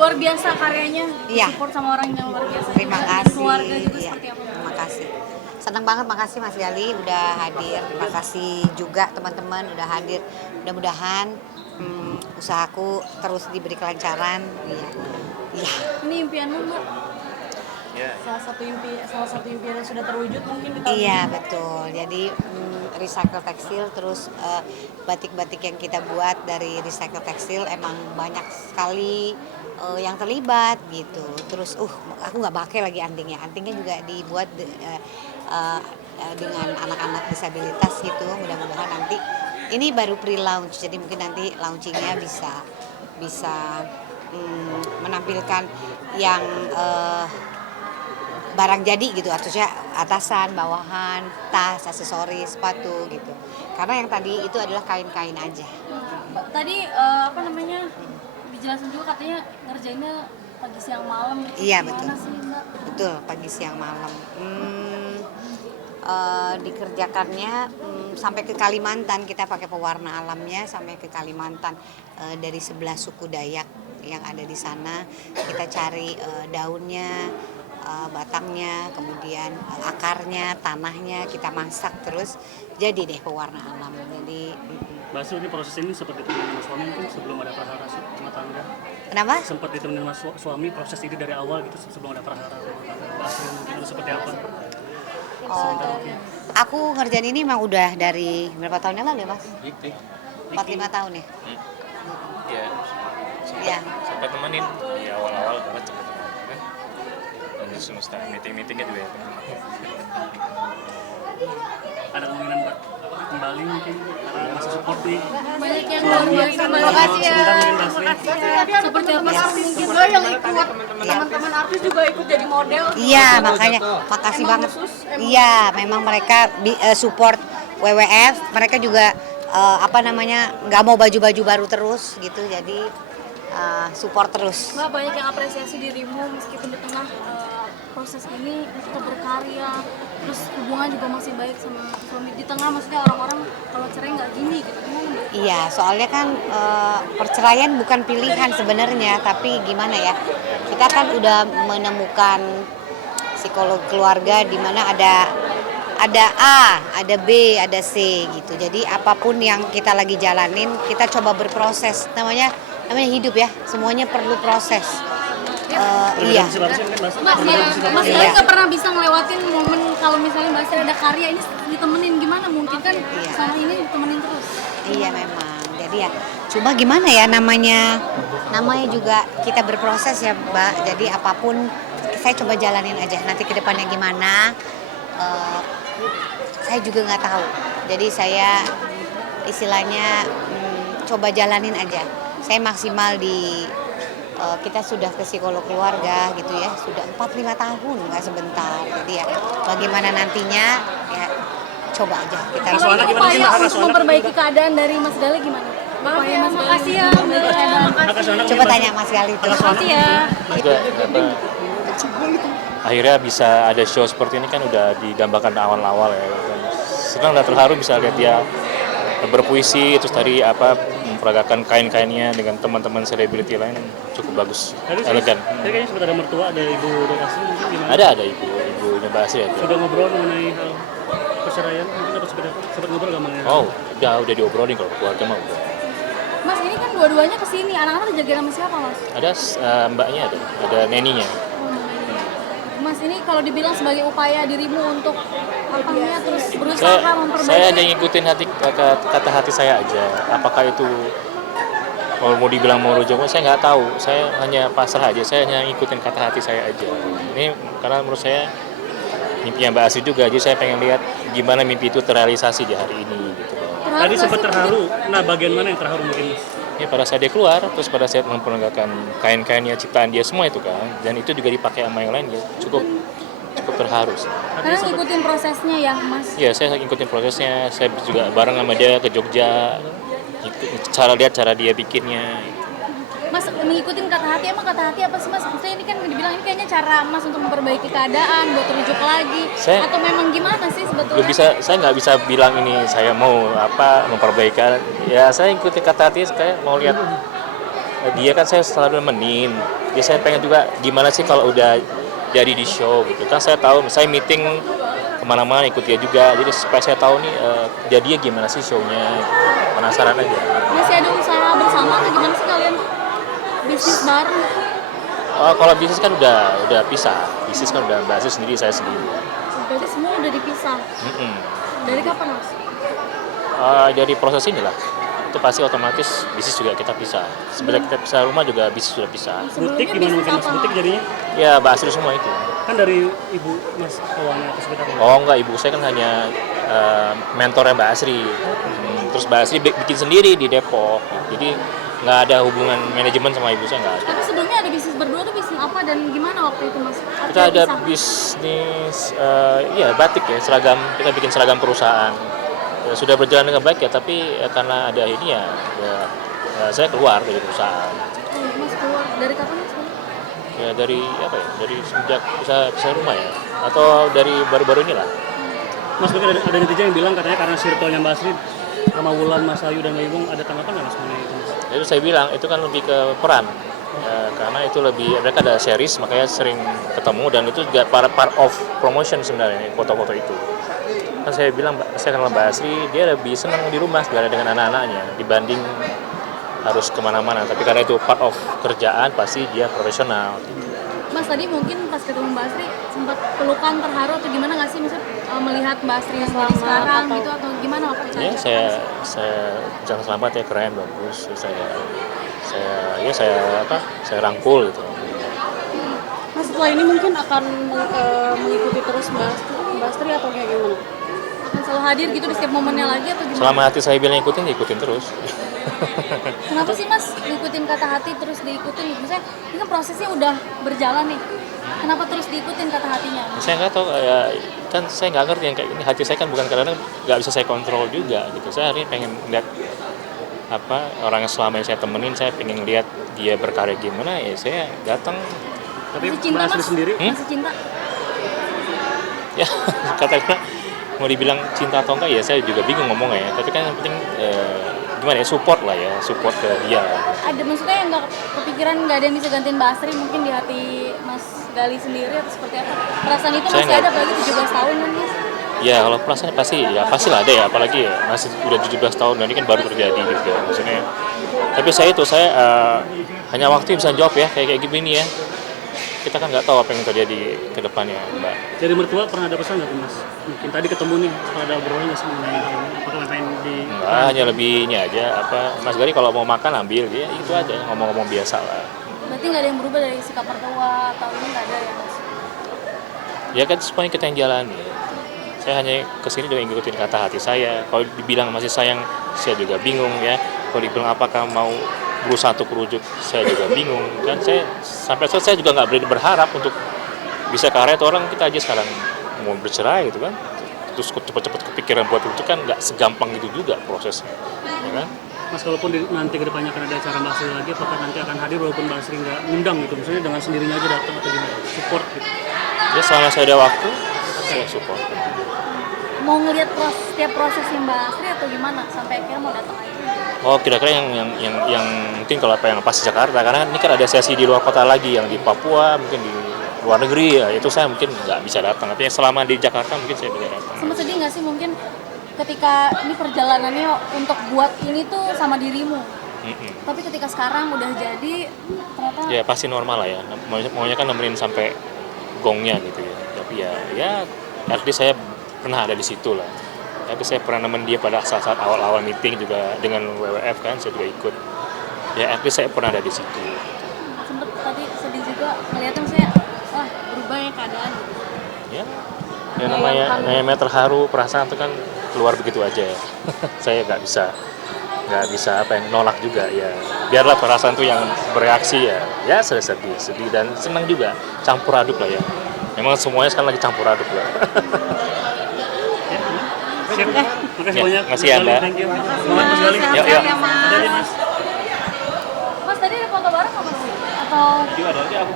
luar biasa karyanya, Iya. support sama orang yang luar biasa. Terima Dan kasih. keluarga juga Iya, seperti apa? terima kasih. Senang banget, makasih Mas Gali udah hadir. Terima kasih juga teman-teman udah hadir. Mudah-mudahan usahaku terus diberi kelancaran. Iya. Iya. Ini impianmu Mbak? Ya. Salah satu impian yang sudah terwujud mungkin di tahun Iya ini. betul. Jadi recycle tekstil terus batik-batik yang kita buat dari recycle tekstil emang banyak sekali yang terlibat gitu. Terus aku nggak pakai lagi antingnya. Antingnya juga dibuat dengan anak-anak disabilitas gitu. Mudah-mudahan nanti ini baru pre-launch. Jadi mungkin nanti launchingnya bisa menampilkan yang barang jadi gitu, artinya atasan, bawahan, tas, aksesoris, sepatu gitu. Karena yang tadi itu adalah kain-kain aja. Tadi dijelasin juga katanya ngerjainnya pagi siang malam. Iya betul. Gimana sih Mbak? Betul, pagi siang malam. Dikerjakannya sampai ke Kalimantan, kita pakai pewarna alamnya sampai ke Kalimantan. Dari 11 suku Dayak yang ada di sana kita cari daunnya, batangnya, kemudian akarnya, tanahnya kita masak terus jadi deh pewarna alam. Jadi Mbak Asu, ini proses ini seperti ditemenin Mas suami mungkin sebelum ada prahara rumah tangga. kenapa? Sempat ditemenin Mas suami proses ini dari awal gitu sebelum ada prahara rumah tangga. Mbak Asu mungkin itu seperti apa? Aku ngerjain ini memang udah dari berapa tahun yang lalu ya Mas? 4-5 tahun ya? Iya. Iya. Sempat temenin di awal-awal banget sempat temenin kan. Dan semesta meeting-meetingnya juga ya. Ada kemungkinan Mbak kembali mungkin karena masih support nih. Banyak yang luar biasa. Terima kasih ya. Seperti apa sih mungkin lo yang ikut teman-teman artis juga ikut jadi model. Iya, makanya makasih banget. Iya, memang mereka support WWF, mereka juga nggak mau baju-baju baru terus gitu, jadi support terus. Mbak, banyak yang apresiasi dirimu meskipun di tengah proses ini tetap berkarya, terus hubungan juga masih baik sama suami. Di tengah maksudnya orang-orang kalau cerai nggak gini gitu. Iya, soalnya kan perceraian bukan pilihan sebenarnya, tapi gimana ya, kita kan udah menemukan psikolog keluarga di mana ada A, ada B, ada C gitu. Jadi apapun yang kita lagi jalanin, kita coba berproses. Namanya hidup ya, semuanya perlu proses. Iya. Mas Gali nggak pernah bisa ngelewatin momen kalau misalnya Mbak Astrid ada karya ini ditemenin gimana mungkin kan selama ini ditemenin terus. Iya memang. Jadi ya, cuma gimana ya namanya juga kita berproses ya Mbak. Jadi apapun saya coba jalanin aja. Nanti ke depannya gimana? Saya juga nggak tahu. Jadi saya istilahnya coba jalanin aja. Saya maksimal kita sudah ke psikolog keluarga gitu ya, sudah 4-5 tahun, nggak sebentar. Jadi ya bagaimana nantinya ya coba aja kita. Kalau upaya untuk memperbaiki keadaan dari Mas Gali gimana? Upaya Mas Gali. Makasih ya Mbak. Coba tanya Mas Gali itu. Makasih ya. Juga akhirnya bisa ada show seperti ini kan udah didambakan awal-awal ya. Dan senang dan terharu bisa lihat dia berpuisi, terus tadi memperagakan kain-kainnya dengan teman-teman selebriti lain cukup bagus, elegan. Tadi kayaknya sempat ada mertua, ada ibu Mbak Asu mungkin gimana? Ada ibunya Mbak Asri ya. Sudah ngobrol mengenai hal perceraian mungkin apa sempat ngobrol nggak mengenai? Oh, udah diobrolin kalau keluarga mah udah. Mas ini kan dua-duanya kesini, anak-anak dijagain sama siapa Mas? Ada mbaknya ada neninya. Mas ini kalau dibilang sebagai upaya dirimu untuk terus berusaha Saya memperbaiki. hanya ngikutin kata hati saya aja. Apakah itu mau dibilang mau rujuk, saya nggak tahu. Saya hanya pasrah aja. Saya hanya ngikutin kata hati saya aja. Ini karena menurut saya mimpinya Mbak Asri juga. Jadi saya pengen lihat gimana mimpi itu terrealisasi di hari ini. Gitu. Tadi sempat terharu. Nah, bagian mana yang terharu mungkin Mas? Ya pada saat dia keluar, terus pada saat memperagakan kain-kainnya, ciptaan dia semua itu kan, dan itu juga dipakai sama yang lain, ya cukup terharu sih. Karena ngikutin prosesnya ya Mas. Iya, saya ngikutin prosesnya, saya juga bareng sama dia ke Jogja, cara dia bikinnya. Mas mengikutin kata hati, emang kata hati apa sih Mas? Maksudnya ini kan dibilang ini kayaknya cara Mas untuk memperbaiki keadaan, buat rujuk lagi. Atau memang gimana sih sebetulnya? Saya nggak bisa bilang ini saya mau memperbaikan. Ya saya ikutin kata hati, saya mau lihat dia kan saya selalu nemenin. Jadi saya pengen juga gimana sih kalau udah jadi di show gitu kan, saya tahu saya meeting kemana-mana ikut dia juga, jadi supaya saya tahu nih jadinya gimana sih show-nya, penasaran aja. Masih ada usaha bersama atau gimana sih kalian? Bisnis bareng? Kalau bisnis kan udah pisah, bisnis kan udah bahas sendiri, saya sendiri. Berarti semua udah dipisah. Mm-mm. Dari kapan Mas? Dari proses inilah itu pasti otomatis bisnis juga kita pisah. Sebenarnya kita pisah rumah juga bisnis sudah pisah. Butik Sebelumnya gimana mungkin bisnis Mas? apa? Butik jadinya Ya bahas semua itu. kan dari ibu Mas awalnya atau sekitarnya. Oh enggak, ibu saya kan hanya mentornya Mbak Asri. Terus Mbak Asri bikin sendiri di Depok. Jadi nggak ada hubungan manajemen sama ibu saya, nggak ada. Tapi sebelumnya ada bisnis berdua tuh bisnis apa dan gimana waktu itu Mas? Apa Kita ada pisah? bisnis ya batik ya, seragam, kita bikin seragam perusahaan. Ya, sudah berjalan dengan baik ya, tapi karena ada ini ya saya keluar dari perusahaan. Mas keluar dari kapan Mas? Ya dari apa ya, dari sejak bisa rumah ya, atau dari baru-baru inilah. Mas mungkin ada netizen yang bilang katanya karena circle-nya Mbak Asri sama Wulan, Mas Ayu dan Mbak Ibung, ada tanggapan nggak Mas mengenai itu Mas? Itu saya bilang itu kan lebih ke peran. Karena itu lebih, mereka ada series makanya sering ketemu, dan itu juga part of promotion sebenarnya foto-foto itu. Kan saya bilang, saya kenal Mbak Asri, dia lebih senang di rumah sebenarnya dengan anak-anaknya dibanding harus kemana-mana. Tapi karena itu part of kerjaan, pasti dia profesional. Mas tadi mungkin pas ketemu Mbak Asri sempat pelukan terharu atau gimana nggak sih misalnya melihat Mbak Asri yang jadi sekarang gitu atau gimana waktu itu? Ya saya ucapkan selamat ya, keren, bagus. Saya rangkul gitu. Mas setelah ini mungkin akan mengikuti terus Mbak Astri atau kayak gimana? Akan selalu hadir gitu di setiap momennya lagi atau gimana? Selama hati saya bilang ikutin, ya ikutin terus. Kenapa sih Mas ngikutin kata hati terus diikutin? Misalnya ini kan prosesnya udah berjalan nih. Kenapa terus diikutin kata hatinya? Saya nggak tahu, ya, kan saya nggak ngerti yang kayak ini. Hati saya kan bukan, kadang-kadang nggak bisa saya kontrol juga gitu. Saya hari ini pengen lihat orang yang selama yang saya temenin, saya pengen lihat dia berkarya gimana, ya saya datang. Tapi Masih cinta Mbak Asri Mas? sendiri, Masih cinta? Ya katakanlah mau dibilang cinta atau enggak ya saya juga bingung ngomongnya ya. Tapi kan yang penting gimana ya, support lah ya, support ke dia. Ada maksudnya yang nggak kepikiran nggak ada yang bisa gantiin Mbak Asri mungkin di hati Mas Gali sendiri atau seperti apa? Perasaan itu Saya masih nggak- ada apalagi 17 tahun kan Mas? Ya kalau perasaannya pasti lah ada ya, apalagi ya masih udah 17 tahun dan ini kan baru terjadi gitu ya maksudnya. Tapi saya hanya waktu yang bisa jawab ya, kayak gini ya. Kita kan nggak tahu apa yang terjadi ke depannya, Mbak. dari mertua pernah ada pesan nggak tuh Mas? Mungkin tadi ketemu nih, pernah ada obrolan nggak sih mengenai hal ini? Apakah pengen di... Enggak, hanya lebihnya aja Mas Gari kalau mau makan ambil, ya itu aja, ngomong-ngomong biasa lah. Berarti nggak ada yang berubah dari sikap mertua atau ini nggak ada ya Mas? Ya kan semuanya kita yang jalani. Saya hanya kesini udah ngikutin kata hati saya. Kalau dibilang masih sayang, saya juga bingung ya. Kalau dibilang apakah mau berusaha untuk rujuk, saya juga bingung. Kan sampai saat saya juga nggak berani berharap untuk bisa karya itu. Orang kita aja sekarang mau bercerai gitu kan. Terus cepet-cepet kepikiran buat itu kan nggak segampang itu juga prosesnya. Ya kan? Mas, kalaupun nanti kedepannya akan ada acara Mbak Asri lagi, apakah nanti akan hadir walaupun Mbak Asri nggak ngundang gitu? Misalnya dengan sendirinya aja datang atau gimana? Support gitu. Ya selama saya ada waktu, saya support. Mau ngelihat setiap prosesnya Mbak Asri atau gimana sampai akhirnya mau datang aja? Oh, kira-kira yang mungkin kalau apa yang pas di Jakarta, karena ini kan ada sesi di luar kota lagi, yang di Papua, mungkin di luar negeri ya, itu saya mungkin nggak bisa datang. Tapi yang selama di Jakarta mungkin saya bisa datang. Sempat sedih nggak sih mungkin ketika ini perjalanannya untuk buat ini tuh sama dirimu? Mm-mm. Tapi ketika sekarang udah jadi ternyata Ya pasti normal lah ya. Maunya kan nemenin sampai gongnya gitu ya. Tapi ya artinya saya pernah ada di situ lah. Tapi saya pernah nemenin dia pada saat awal-awal meeting juga dengan WWF kan, saya juga ikut. Ya artinya saya pernah ada di situ. sempet tadi sedih juga ngeliatnya maksudnya wah berubah ya keadaan gitu. Ya, yang namanya terharu, perasaan itu kan keluar begitu aja ya. Saya nggak bisa nolak juga ya. Biarlah perasaan itu yang bereaksi ya sedih dan senang juga, campur aduk lah ya. Memang semuanya sekarang lagi campur aduk lah. Siap. Makasih Ya, banyak. makasih ya, Mbak. Thank you. Semangat Mas Gali. Yuk. Ada nih Mas. Mas tadi ada foto bareng nggak Mas? Atau Ada aku